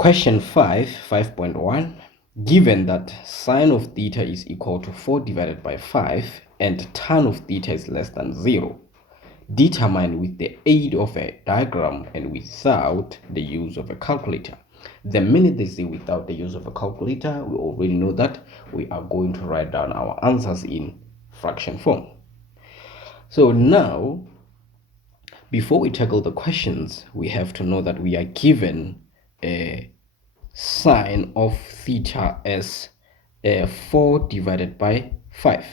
Question 5.1. Given that sine of theta is equal to 4 divided by 5 and tan of theta is less than 0, determine with the aid of a diagram and without the use of a calculator. The minute they say without the use of a calculator, we already know that we are going to write down our answers in fraction form. So now, before we tackle the questions, we have to know that we are given a sine of theta as 4 divided by 5.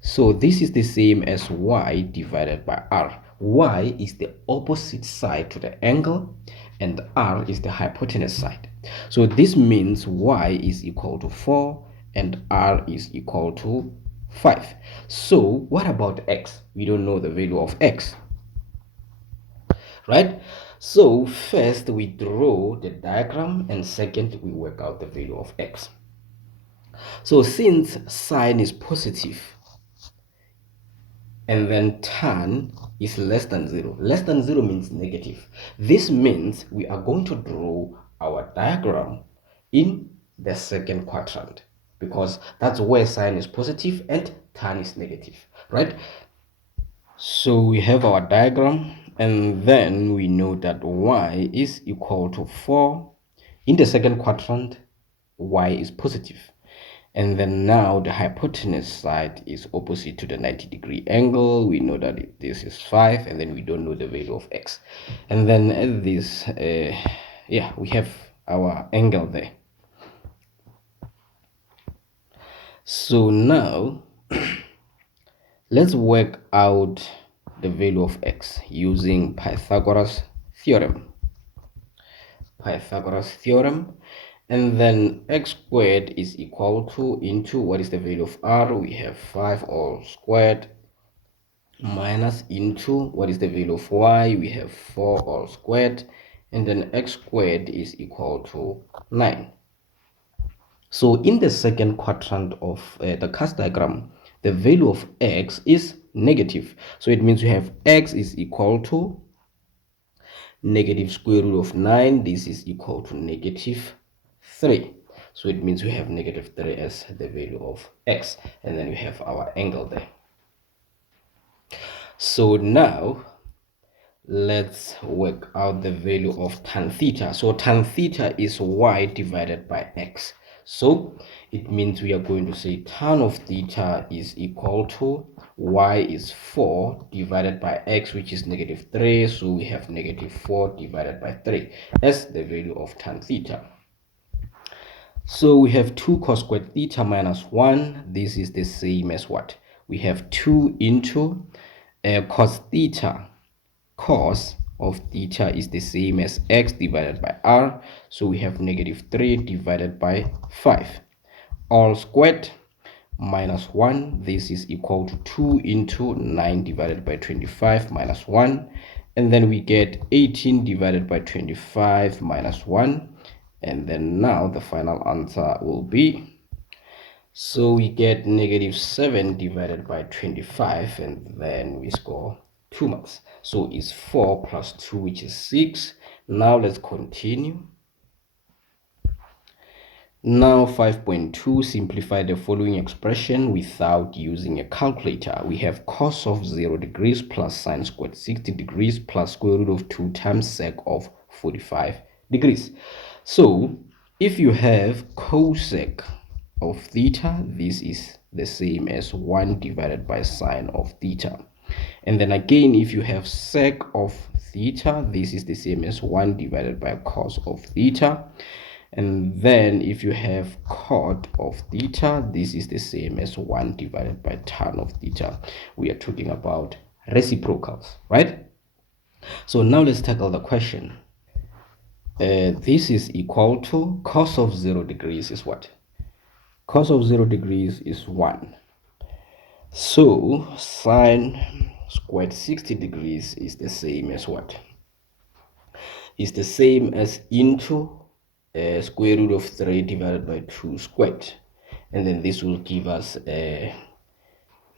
So this is the same as y divided by r. Y is the opposite side to the angle and r is the hypotenuse side. So this means y is equal to 4 and r is equal to 5. So what about x? We don't know the value of x, right? So first we draw the diagram and second we work out the value of x. So since sine is positive and then tan is less than 0, less than 0 means negative. This means we are going to draw our diagram in the second quadrant because that's where sine is positive and tan is negative, right? So we have our diagram and then we know that y is equal to 4. In the second quadrant, y is positive. And then now the hypotenuse side is opposite to the 90-degree angle. We know that this is 5 and then we don't know the value of x. And then at this, we have our angle there. So now, let's work out the value of x using Pythagoras theorem. And then x squared is equal to into what is the value of r? We have 5 all squared minus into what is the value of y? We have 4 all squared, and then x squared is equal to 9. So in the second quadrant of the cast diagram, the value of x is negative. So it means we have x is equal to negative square root of 9. This is equal to negative 3. So it means we have negative 3 as the value of x. And then we have our angle there. So now, let's work out the value of tan theta. So tan theta is y divided by x. So it means we are going to say tan of theta is equal to y is 4 divided by x, which is negative 3. So we have negative 4 divided by 3 as the value of tan theta. So we have 2 cos squared theta minus 1. This is the same as what? We have 2 into cos theta. Cos of theta is the same as x divided by r. So we have negative 3 divided by 5. All squared minus 1. This is equal to 2 into 9 divided by 25 minus 1. And then we get 18 divided by 25 minus 1. And then now the final answer will be, so we get negative 7 divided by 25, and then we score 2 marks. So it's 4 plus 2, which is 6. Now let's continue. Now 5.2, simplify the following expression without using a calculator. We have cos of 0 degrees plus sine squared 60 degrees plus square root of 2 times sec of 45 degrees. So if you have cosec of theta, this is the same as 1 divided by sine of theta. And then again, if you have sec of theta, this is the same as 1 divided by cos of theta. And then if you have cot of theta, this is the same as 1 divided by tan of theta. We are talking about reciprocals, right? So now let's tackle the question. This is equal to cos of 0 degrees is what? Cos of 0 degrees is 1. So sine squared 60 degrees is the same as what? Is the same as into square root of 3 divided by 2 squared. And then this will give us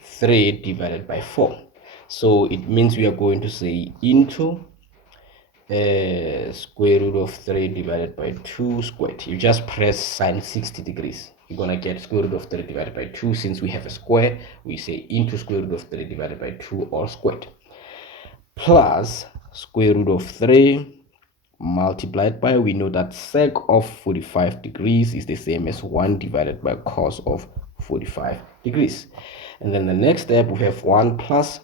3 divided by 4. So it means we are going to say into square root of 3 divided by 2 squared. You just press sine 60 degrees. You're gonna get square root of 3 divided by 2. Since we have a square, we say into square root of 3 divided by 2 all squared, plus square root of 3 multiplied by, we know that sec of 45 degrees is the same as 1 divided by cos of 45 degrees. And then the next step, we have 1 plus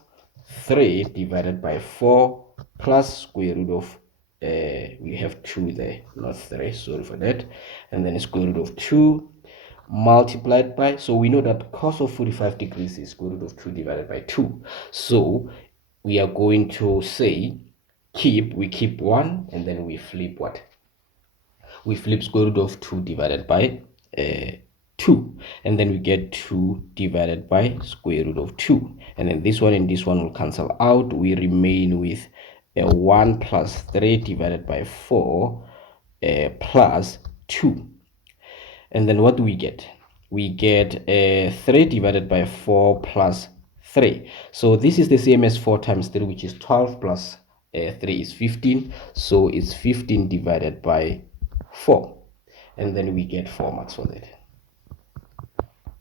3 divided by 4 plus square root of we have 2 there, not 3, sorry for that. And then square root of 2 multiplied by, so we know that cos of 45 degrees is square root of 2 divided by 2. So we are going to say we keep 1, and then we flip what? We flip square root of 2 divided by 2, and then we get 2 divided by square root of 2, and then this one and this one will cancel out. We remain with 1 plus 3 divided by 4 plus 2. And then what do we get? We get 3 divided by 4 plus 3. So this is the same as 4 times 3, which is 12, plus 3 is 15. So it's 15 divided by 4. And then we get 4 marks for that.